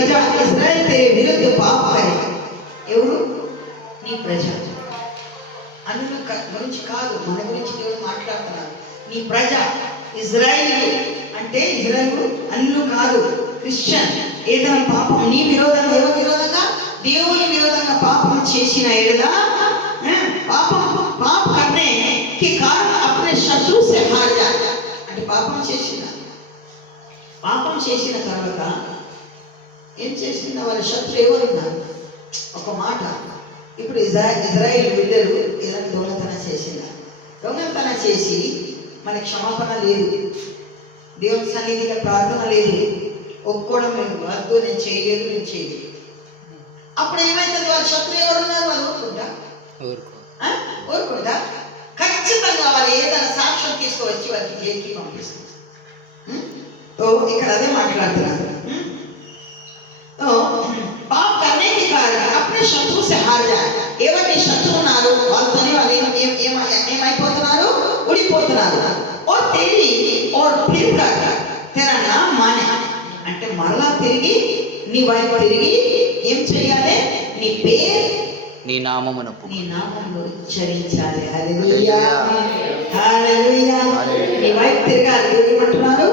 ప్రజ ఇజ్రాయెల్ तेरे विरुद्ध पाप करे. ఎవరు? నీ ప్రజ. అన్నుల గురించి కాదు, మన గురించి దేవుడు మాట్లాడుతున్నారు. నీ ప్రజ ఇజ్రాయేలు అంటే ఇజ్రాయేలు అన్నులు కాదు, క్రిస్టియన్. ఏదైనా పాపం నీ విరోధంగా, ఎవరి విరోధంగా? దేవుని విరోధంగా పాపం చేసిన ఎడలా పాపం పాప करने के कारण अपने शत्रु से हार जाता. అంటే పాపం చేసిన తర్వాత ఏం చేసిన వాళ్ళ శత్రు ఎవరున్నారు? ఒక మాట, ఇప్పుడు ఇజ్రాయేల్ బిడ్డలు ఏదైనా దొంగతనం చేసినారు. దొంగతనం చేసి మనకి క్షమాపణ లేదు, దేవుని సన్నిధిలో ప్రార్థన లేదు, ఒప్పుకోవడం లేదు, వద్దు నేను చేయలేదు. అప్పుడు ఏమైతుంది? వాళ్ళ శత్రు ఎవరున్నారు? వాళ్ళు ఊరుకుంటా ఖచ్చితంగా వాళ్ళు ఏదైనా సాక్ష్యం తీసుకువచ్చి వాళ్ళకి జైలుకి పంపిస్తారు. ఇక్కడ అదే మాట్లాడుతున్నారు. పాప करने के कारण अपने शत्रु से हार जाए. ఎవరి శత్రువు ఉన్నారు వాళ్ళతోనే వాళ్ళు ఏమైపోతున్నారు? ఉడిపోతున్నారు. और तेरी और फिर कर तेरा नाम माने అంటే మరలా తిరిగి నీ వైపు తిరిగి ఏం చేయాలి? నీ పేరు, నీ నామమును ఉచ్చరించాలి. హల్లెలూయా, హల్లెలూయా. నీ వైపు తిరగాలి. ఏమంటున్నారు?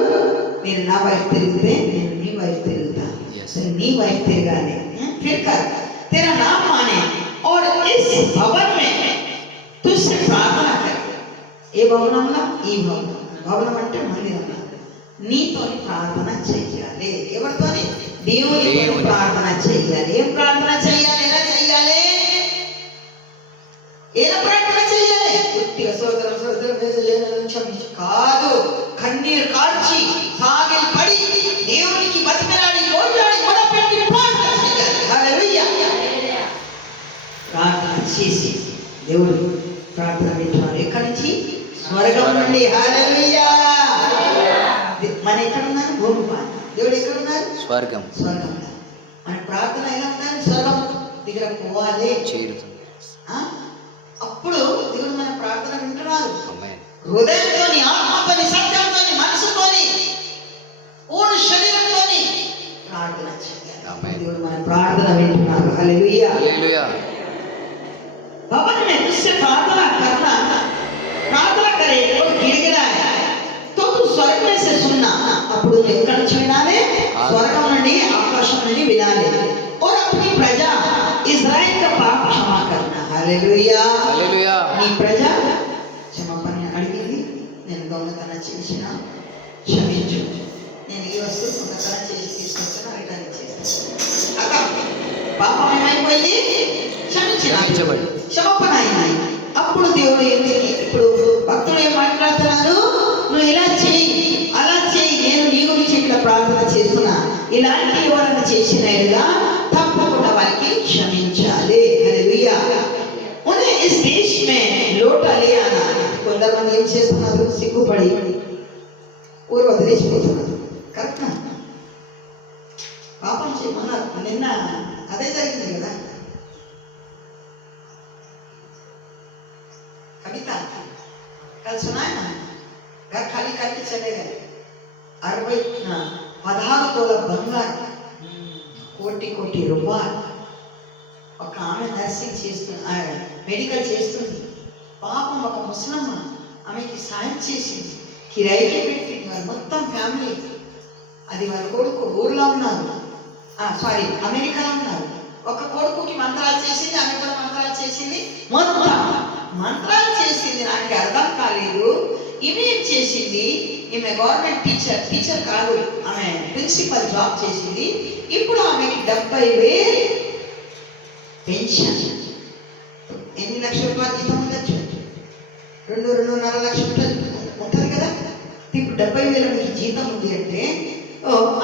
నేను నా వైపు తిరిగితే నేను నీ వైపు తిరుగుతా. నీ వైపు తిరగాలి. फिर कर तेरा नाम माने और इस भवन में तुझसे प्रार्थना करे. ఏ భవనంలో? ఈ భవనం అంటే మందిరంలో నీతోని ప్రార్థన చెయ్యాలి. ఎవరితోని? దేవునితో ప్రార్థన చెయ్యాలి. ఏం ప్రార్థన చెయ్యాలి? ఎలా చెయ్యాలి? ప్రార్థన చెయ్యాలి? పుట్టిగా సోదరం కాదు, కన్నీరు కార్చి సాగిలి పడి దేవునికి బతిమలాడి కోట్లాడి మొదలుపెట్టి ప్రార్థన చెయ్యాలి. హల్లెలూయా. ప్రార్థన చేసి దేవుడు ప్రార్థన వింటున్నాడు. ఎక్కడి నుంచి? స్వర్గం నుండి. హల్లెలూయా. మన ఎక్కడ ఉన్నారు? భూమి పైన. దేవుడు ఎక్కడ ఉన్నారు? స్వర్గం. మన ప్రార్థన ఎలా ఉన్నారు? స్వర్గం దగ్గర పోవాలి, చేరుతుంది. అప్పుడు దేవుడు మన ప్రార్థన వింటున్నారు. హృదయంతోని, ఆత్మతోని, సత్యంతోని, మనసుతోని, పూర్ణ శరీరంతోని ప్రార్థన చేయాలి. దేవుడు మన ప్రార్థన వింటున్నారు. హల్లెలూయా. भवन में तुझसे प्रार्थना करना, प्रार्थना करे और गिड़गिड़ाए तो तू स्वर्ग में से सुनना. అప్పుడు ఎక్కడ నుంచి వినాలి? స్వర్గం నుండి, ఆకాశం నుండి వినాలి. और अपनी प्रजा इस्राएल का पाप क्षमा करना. హల్లెలూయా. నీ ప్రజ క్షమాపణ అడిగింది. నేను దొంగతనం చేసిన, క్షమించు. నేను ఈ వస్తువు దొంగతనం చేసి తీసుకొచ్చిన, రిటర్న్ చేస్తాను. అక్క పాపం ఏమైపోయింది? క్షమాపణ అయినాయి. అప్పుడు దేవుడు ఇప్పుడు భక్తుడు ఏం మాట్లాడుతున్నారు? నువ్వు ఇలా చేయి, అలా చేయి, నేను నీ గురించి ఇట్లా ప్రార్థన చేస్తున్నా, ఇలాంటి ఎవరైనా చేసిన ఎడలా తప్పకుండా వారికి క్షమించాలి. హల్లెలూయా. ఉన్హే ఇస్ దేశ్ మే లోటా లే ఆనా. కొంతమంది ఏం చేస్తున్నారు? సిగ్గుపడి ఊరు వదిలేసిపోతున్నారు. కరెక్టా? పాపం చేయమన్నారు. నిన్న అదే జరిగింది కదా. कविता कल सुना है ना? घर खाली करके चले गए. 16 तोला బంగారం, కోటి రూపాయలు. ఒక ఆమె నర్సింగ్ చేస్తుంది, మెడికల్ చేస్తుంది. పాపం ఒక ముసలమ్మ ఆమెకి సాయం చేసింది, కిరాయికి పెట్టింది. వారు మొత్తం ఫ్యామిలీ, అది వాళ్ళ కొడుకు ఊర్లో ఉన్నారు, అమెరికాలో ఉన్నారు. ఒక కొడుకుకి మంత్రాలు చేసింది, ఆమె కూడా మంత్రాలు చేసింది. మొత్తం మంత్రాలు చేసింది. నాకు అర్థం కాలేదు. ఈమె ఏం చేసింది? ఈమె గవర్నమెంట్ టీచర్ కాదు, ఆమె ప్రిన్సిపల్ జాబ్ చేసింది. ఇప్పుడు ఆమెకి 70,000 పెన్షన్. ఎన్ని లక్షల రూపాయలు జీతం ఉండొచ్చు? 2-2.5 లక్షలు ఉంటుంది కదా. ఇప్పుడు 70,000 మీకు జీతం ఉంది అంటే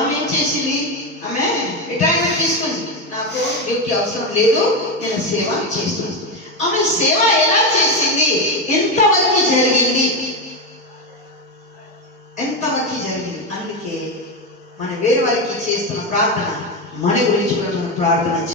ఆమె ఏం చేసింది? ఆమె రిటైర్మెంట్ తీసుకుంది. నాకు డ్యూటీ అవసరం లేదు, నేను సేవ చేస్తుంది. ఆమె సేవ ఎలా చేసింది? ఎంతవరకు జరిగింది? అందుకే మన వేరే వారికి చేస్తున్న ప్రార్థన మన గురించి కూడా మనం ప్రార్థన